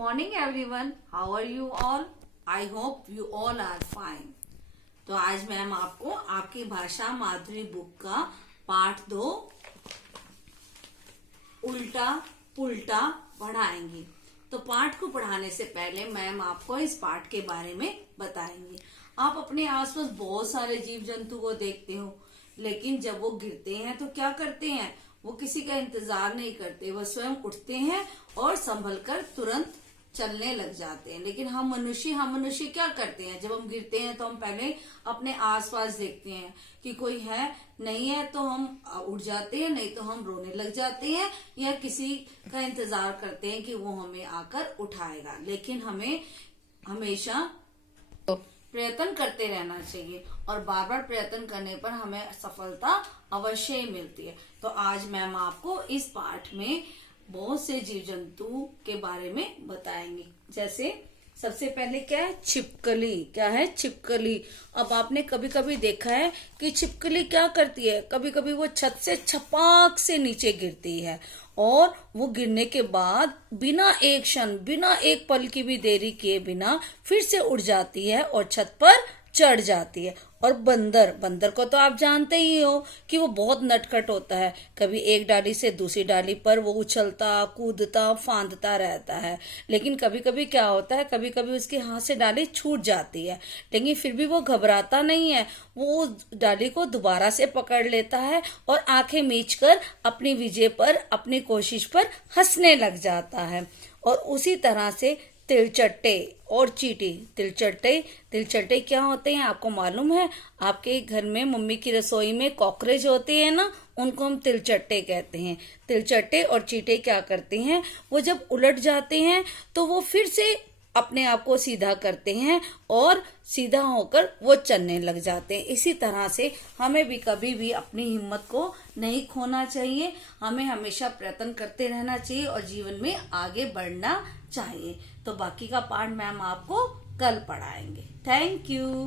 morning everyone. How are you all? I hope you all are fine. तो आज ma'am आपको आपकी भाषा माधुरी बुक का पाठ 2 उल्टा पुल्टा पढ़ाएंगी। तो पाठ को पढ़ाने से पहले मैम आपको इस पाठ के बारे में बताएंगी। आप अपने आसपास बहुत सारे जीव जंतु को देखते हो, लेकिन जब वो गिरते हैं तो क्या करते हैं? वो किसी का इंतजार नहीं करते, वह स्वयं उठते हैं और संभलकर तुरंत चलने लग जाते हैं। लेकिन हम मनुष्य क्या करते हैं? जब हम गिरते हैं तो हम पहले अपने आसपास देखते हैं कि कोई है, नहीं है तो हम उठ जाते हैं, नहीं तो हम रोने लग जाते हैं या किसी का इंतजार करते हैं कि वो हमें आकर उठाएगा। लेकिन हमें हमेशा प्रयत्न करते रहना चाहिए और बार बार प्रयत्न करने पर हमें सफलता अवश्य ही मिलती है। तो आज मैम आपको इस पाठ में बहुत से जीव जंतु के बारे में बताएंगे। जैसे सबसे पहले क्या है? छिपकली। क्या है? छिपकली। अब आपने कभी कभी देखा है कि छिपकली क्या करती है? कभी कभी वो छत से छपाक से नीचे गिरती है और वो गिरने के बाद बिना एक क्षण, बिना एक पल की भी देरी किए बिना फिर से उड़ जाती है और छत पर चढ़ जाती है। और बंदर को तो आप जानते ही हो कि वो बहुत नटखट होता है। कभी एक डाली से दूसरी डाली पर वो उछलता कूदता फांदता रहता है। लेकिन कभी कभी क्या होता है, कभी कभी उसके हाथ से डाली छूट जाती है, लेकिन फिर भी वो घबराता नहीं है। वो उस डाली को दोबारा से पकड़ लेता है और आंखें मीचकर अपनी विजय पर, अपनी कोशिश पर हंसने लग जाता है। और उसी तरह से तिलचट्टे और चींटी। तिलचट्टे क्या होते हैं आपको मालूम है? आपके घर में मम्मी की रसोई में कॉकरोच होते हैं ना, उनको हम तिलचट्टे कहते हैं। तिलचट्टे और चींटे क्या करते हैं? वो जब उलट जाते हैं तो वो फिर से अपने आप को सीधा करते हैं और सीधा होकर वो चलने लग जाते हैं। इसी तरह से हमें भी कभी भी अपनी हिम्मत को नहीं खोना चाहिए। हमें हमेशा प्रयत्न करते रहना चाहिए और जीवन में आगे बढ़ना चाहिए। तो बाकी का पाठ मैम आपको कल पढ़ाएंगे। Thank you.